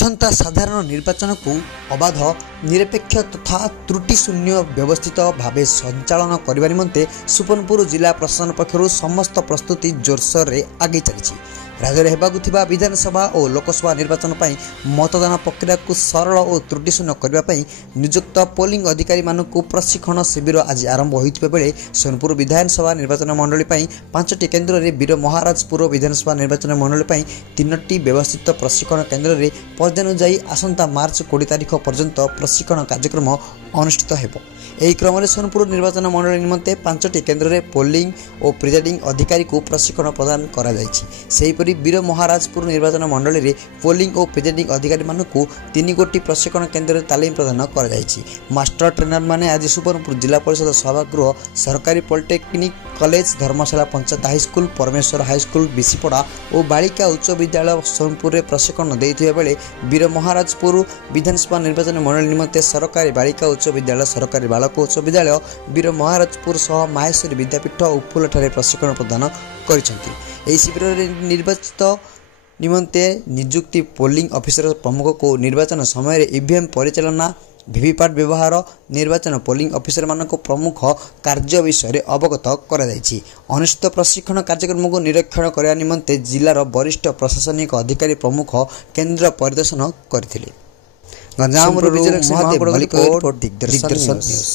आसंता साधारण निर्वाचन को अबाध निरपेक्ष तथा त्रुटिशून्य व्यवस्थित भाव संचालन करने निमंते सुवर्णपुर जिला प्रशासन पक्षर समस्त प्रस्तुति जोरसोर में आगे चली। राज्य में होगा विधानसभा और लोकसभा निर्वाचन पर मतदान प्रक्रिया को सरल और त्रुटिशून्य करने नियुक्त पोलिंग अधिकारी मानू प्रशिक्षण शिविर आज आरंभ होता बेले सोनपुर विधानसभा निर्वाचन मंडली 5टी केन्द्र में वीर महाराजपुर विधानसभा निर्वाचन मंडली 3टी व्यवस्थित प्रशिक्षण केन्द्र में पर्यानुजाई आसंता मार्च 20 तारिख पर्यंत प्रशिक्षण कार्यक्रम अनुष्ठित हो। यही क्रम में सोनपुर निर्वाचन मंडल निमंते 5टी केन्द्र में पोलिंग और प्रिजाइडिंग अधिकारी को प्रशिक्षण प्रदान करा सेहीपरि वीर महाराजपुर निर्वाचन मंडल में पोलिंग और प्रिजाइडिंग अधिकारी मानू 3 गोटी प्रशिक्षण केन्द्र में तालीम प्रदान करा मास्टर ट्रेनर माने आज सुवर्णपुर जिला परिषद सभागृह सरकारी पॉलिटेक्निक कॉलेज धर्मशाला पंचायत हाईस्कूल परमेश्वर हाईस्कूल बिसीपड़ा और बालिका उच्च विद्यालय सोनपुर में प्रशिक्षण देते बेले वीर महाराजपुर विधानसभा निर्वाचन मंडल निमंते सरकारी बालिका उच्च विद्यालय सरकारी बालक उच्च विद्यालय वीर महाराजपुर सह माहेश्वरी विद्यापीठ उपकूल प्रशिक्षण प्रदान कर शिविर में निर्वाचित निमंते नियुक्ति पोलिंग ऑफिसर प्रमुख को निर्वाचन समय ईवीएम परिचालना वीवीपैट व्यवहार निर्वाचन पोलिंग ऑफिसर मानक प्रमुख कार्य विषय अवगत कर अनुष्ठित प्रशिक्षण कार्यक्रम को निरीक्षण करने निमंते जिलार वरिष्ठ प्रशासनिक अधिकारी प्रमुख केन्द्र परिदर्शन करथिले। गंजाम दिग्दर्शन न्यूज।